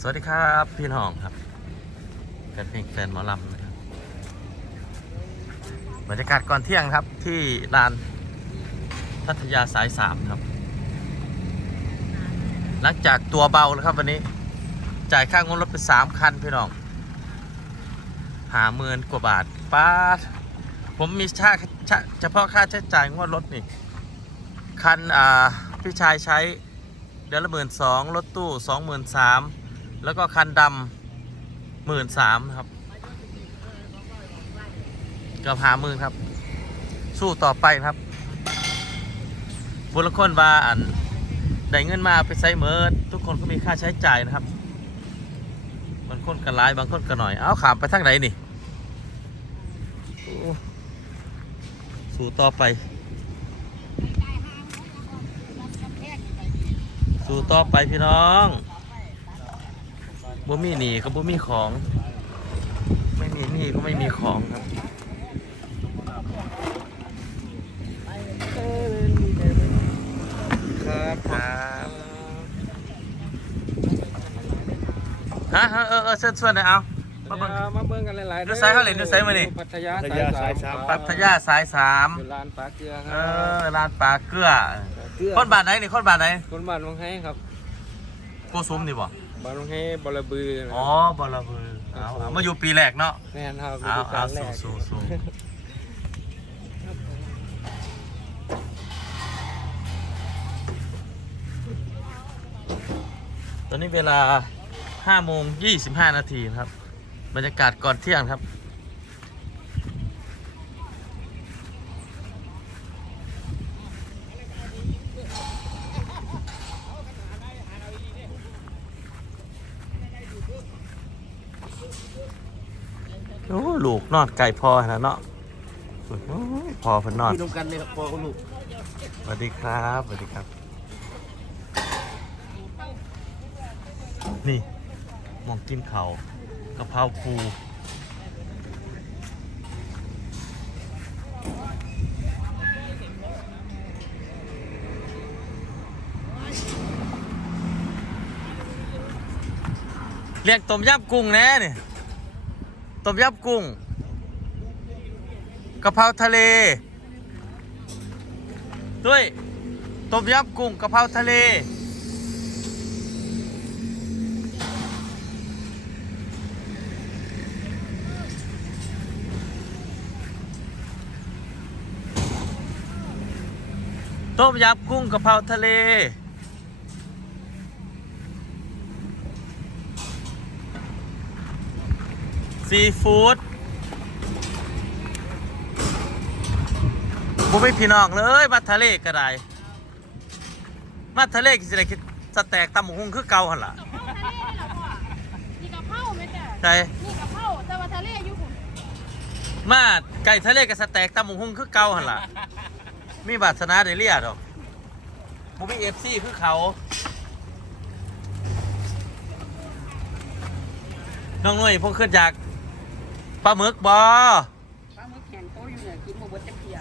สวัสดีครับพี่น้องครับแฟนเพลงแฟนหมอลำนะครับบรรยากาศก่อนเที่ยงครับที่ลานพัทยาสายสามครับ หลังจากตัวเบาแล้วครับวันนี้จ่ายค่างวดรถไปสามคันพี่น้องหาเมืนกว่าบาทป้าผมมีค่าเฉพาะค่าใช้จ่ายงวดรถนี่ คันอ่าพี่ชายใช้เดือนละหมื่นสองรถตู้สองหมื่นสาม แล้วก็คันดำหมื่นสามครับเกือบหามื่นครับ สู้ต่อไปครับบุรุษคนว่าอันได้เงินมาไปใช้เมิดทุกคนก็มีค่าใช้จ่ายนะครับ บางคนก็หลายบางคนก็หน่อย เอาขามไปทางไหนนี่ สู้ต่อไป สู้ต่อไปพี่น้อง บ่มีหนีก็บ่มีของ ไม่มีหนี้ก็ไม่มีของครับครับครับฮะฮะเออเออเชิญชวนหน่อยเอามามาเบิ่เบิ่งงมาเบิ่งกันหลายๆดูไซส์เขาเหรียญดูไซส์มานี่พัทยาพัทยาสายสามปัทยาสายสามอยู่ลานปลาเกลือคเอรับอร้านปลาเกลือเกลือคนบาทไหนนี่คนบาทไหนคนบ้านวังไห้ครับ โกซุมนี่บ่ บ้านวังไห้บลบือนะอ๋อ บอลบือเอาเอามาอยู่ปีแรกเนาะ แม่นครับเอาฤดูกเอาลแรสู้กสู้สู้ตอนนี้เวลา5โมง25 นาทีนะครับ บรรยากาศก่อนเที่ยงครับ กนอนไก่พอนะเนาะโอ้ยพอเพิ่นนอนพี่น้องกันเลยครับพ่อคุณลูกสวัสดีครับสวัสดีครับ นี่หมองกินเขาวกะเพราปูเรียกต้มยำกุ้งแน่เนี่ยต้มยำกุ้ง กะเพราทะเล ด้วยต้มยำกุ้งกะเพราทะเล ต้มยำกุ้งกะเพราทะเล ซีฟู้ด บุไม่พี่น้องเลยมาทะเลก็ได้มาทะเลกินสิได้คิดสแต็กตำหมูหุ้งคือเก่าหันล่ะกะเพราทะเลนี่เหรอพ่อนี่กะเพราไหมจ๊ะใช่นี่กะเพราแต่ว่าทะเลอยู่ผมมาไก่ทะเลกับสแต็กตำหมูหุ้งคือเก่าหันล่ะมีบาสนาได้เลียดอกบุมีเอฟซีคือเขา น้องหนุ่ยพวกขึ้นจากปลาหมึกบอ ปลาหมึกแข็งโตอยู่เนี่ยกินหมดจะเพีย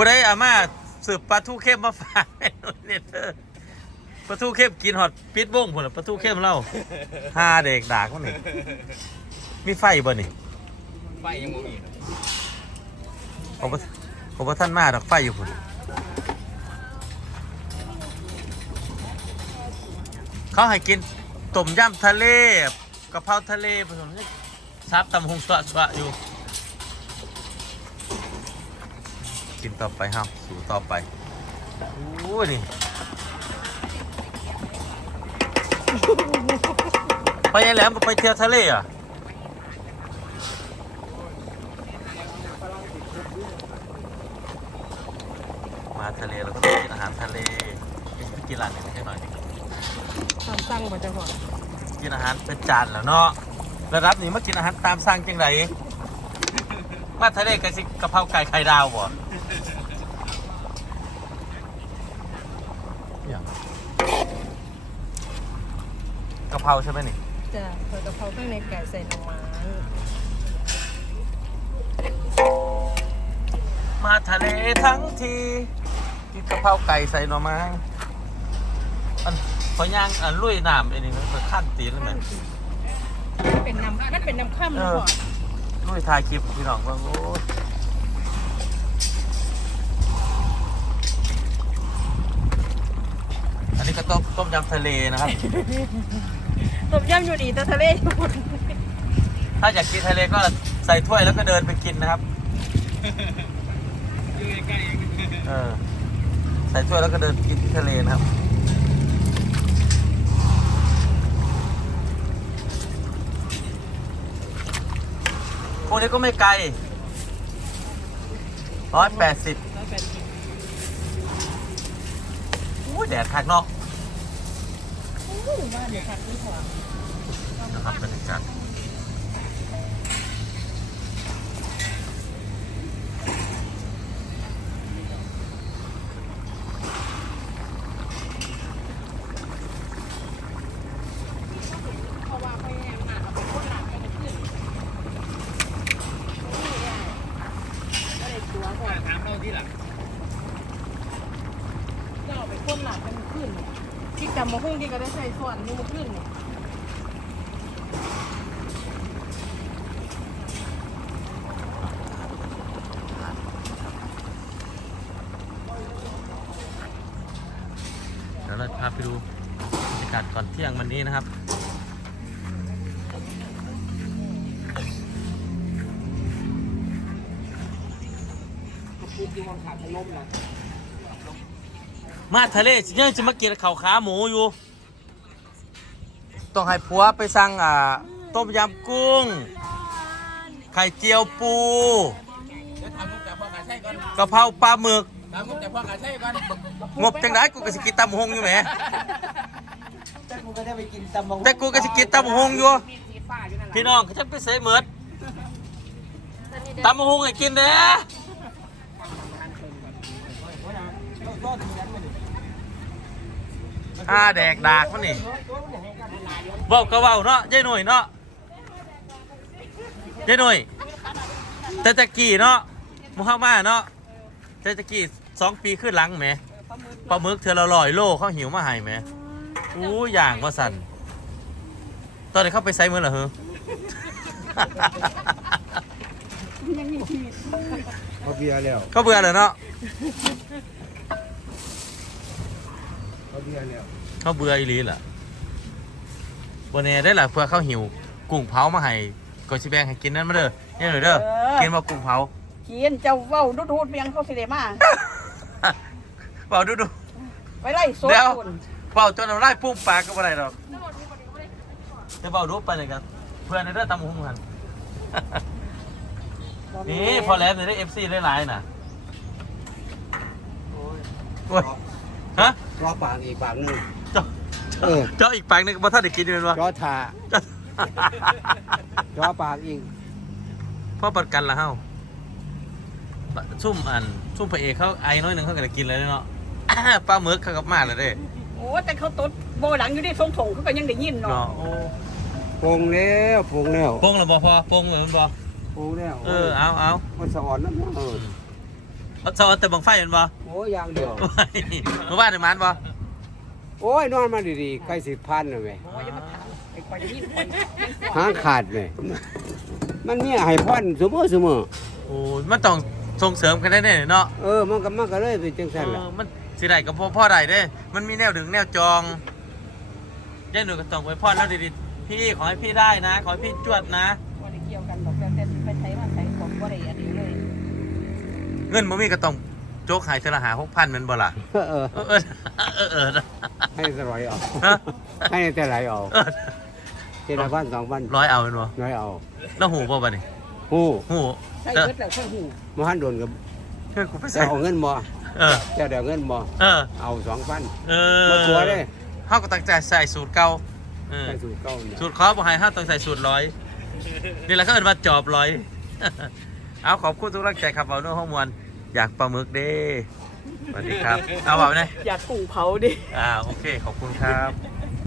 ผู้ใดเอามาสืบปลาทูเข้มมาฝากให้หนุ่ยเนี่ยเธอปลาทูเข้มกินหอดปิดวงผลปลาทูเข้มเล่าห้าเด็กดากมันนี่มีไฟบ่นี่ไฟยังบ่มีครับผมว่าผมว่าท่านมาดอกไฟอยู่พุ่นเขาให้กินต้มยำทะเลกะเพราทะเลผสมซับตำหงสวะสวะอยู่ กินต่อไปห้ามสู่ต่อไปโอ้ยนี่ไปยังแหลมบ่ไปเที่ยวทะเลเหรอะมาทะเลเราก็ต้องกินอาหารทะเลไปกินร้านหนึ่งให้หน่อยตามสั่งมาจะพอกินอาหารเป็นจานแล้วเนาะระดับนี้มากินอาหารตามสั่งจังไรมาทะเลกันสิกะเพราไก่ไข่ดาวบ่อย่างกะเพราใช่ไหมนี่จะเปิดกะเพราข้างในไก่ใส่หน่อไม้มาทะเลทั้งทีกินกะเพราไก่ใส่หน่อไม้อันพอย่างอันลุยน้ำไอ้นี่มันก็ขั้นตีนเลยไหมมันเป็นน้ำมันเป็นน้ำข้ามเอนะอพ่อลุยถ่ายคลิปพี่น้องว่าโอ้ยอันนี้ก็ต้มต้มยำทะเลนะครับ ต้มยำอยู่ดีแต่ทะเลอยู่บนถ้าอยากกินทะเลก็ใส่ถ้วยแล้วก็เดินไปกินนะครับอยู่ใกล้ๆเองเออใส่ถ้วยแล้วก็เดินกินที่ทะเลนะครับ พวกนี้ก็ไม่ไกลร้อยแปดสิบอู้แดดคักเนาะว่าเดี๋ยวคันที่พ่อ นะครับบรรยากาศเพราะว่าพ่อแม่มาเอาไปคนหลักกันขึ้นนี่ได้ก็เลยตัวพ่อถามเราที่หลังก็เอาไปคนหลักกันขึ้นเนี่ย ที่จำมาหุ้งที่ก็ได้ใส่ส่วนนี่มาขึ้นเนี่ยเดี๋ยวเราพาไปดูบรรยากาศก่อนเที่ยงวันนี้นะครับพูดที่วังขาดพนมนะ มาทะเลสิเนี่ยจะมากินข้าวขาหมูอยู่ ต้องให้ผัวไปสั่งอ่าต้มยำกุ้ง ไข่เจียวปูเดี๋ยวถามมุกจากพ่อขาใช่ก่อนกะเพราปลาหมึกถามมุกจากพ่อขาใช่ก่อนงบจังไดกูก็สิกินตำหงอยู่แหมแต่กูก็ได้ไปกินตำบักแต่กูก็สิกินตำหงอยู่พี่น้องเขาจะไปเสยเหมือดตำหงให้กินเด้อ อาแดกดากมันนี่เว้าก็เว้าเนาะยายหน่อยเนาะยายหน่อยแต่ตะกี้เนาะมุฮัมมาเนาะแต่ตะกี้สองปีขึ้นหลังแหมปลาหมึกเธอละลอยโลเขาหิวมาให้แหมอู้อย่างว่าสั่นตอนนี้เข้าไปไซมือเหรอเฮ้อเขาเบียร์แล้วเขาเบื่อเลยเนาะ เขาเบียร์แล้วเขาเบื่ออีหลีล่ะบนเน่ได้ล่ะเพื่อเขาหิวกุ้งเผามาให้ก็สิแบ่งให้กินนั่นมาเด้อเนี่ยหน่อยเด้อกินมากุ้งเผาเขียนเจ้าเว้าดูดูดเมียงเขาสิเดมาเปล่าดูดูไปไล่โซ่เดี๋ยวคนเปล่าจนเราไล่ปุ้มปากก็บ่ได้ดอกจะเปล่าดูไปเลยครับเพื่อนในเด้อตำหุ้งกันนี่พอแล้วเนี่ยได้เอฟซีได้หลายน่ะโอ้ยฮะ รอปากอีกปากหนึง เจ้าเออ เจ้าอีกปากหนึงบ่ทันได้กินอยู่แม่นบ่รอถาเจ้ารอปากอีกพ่อประกันละเฮาซุ่มอันซุ่มพระเอกเขาไอ้น้อยหนึงเขาก็ได้กินเลยเนาะ ปลาหมึกเขากับมาเลยเด้โอ้แต่เขาตดโบหลังอยู่ที่ทรงถงเขาก็ยังได้ยินเนาะเนาะโอ้ปงแล้วปงแล้วปงแล้วบ่พอปงเหมือนบ่ปงแล้วเออเอาเอามันสะอ่อนนั่นนะเออเอา สอนแต่บังไฟแมันบ่โอ้ยอย่างเดียว เมื่อวานได้มานบ่โอ้ยนอนมาดีๆใกล้สิพันเลยไหมโอ้ยอย่ามาถามไอ้ควายจะยินควายหางขาดไหมมันมีให้พันเสมอเสมอโอ้ยมันต้องส่งเสริมกันได้เนาะเออมันก็มันก็เลยเป็นจังเอซั่นล่ะอมันสิได้กับพ่อพ่อได้เด้ มันมีแนวดึงแนวจองยายหนูก็ต้องไว้พรแล้วดีๆพี่ขอให้พี่ได้นะ ขอให้พี่จวดนะ บ่ได้เกี่ยวกันดอกแต่สิไปใช้มาใช้ของบ่ได้อันนี้เลย เงินบ่มีก็ต้องโจกหายเทอละหา6,000แม่นบ่ล่ะเออ เออเออเออเออให้สลอยเอาฮะให้แต่ไหลเอาเออเจดพันสองพันร้อยเอาเป็นบ่น้อยเอาแล้วหูบ่บัดนี้ฮู้หูใช้เออเบิดแล้วใช้หูมาหันโดนกับเพื่อนกูไปจะใส่เอาเงินบ่เออ จะเดี๋ยวเงินบ่เออ เอาสองพันเออมาตัวเลยเฮาก็ตั้งใจใส่สูตรเก่าเออ ไปสู่เก้าเนี่ยสูตรเขาบ่ให้เฮาต้องใส่สูตรร้อยนี่แหละเขาเอิ้นว่าจอบร้อย เอาขอบคุณทุกกำลังใจครับเอาเนื้อห้องมวลอยากปลาหมึกเด้สวัสดีครับ เอาแบบไหนอยากกุ้งเผาดิ อ่าโอเคขอบคุณครับ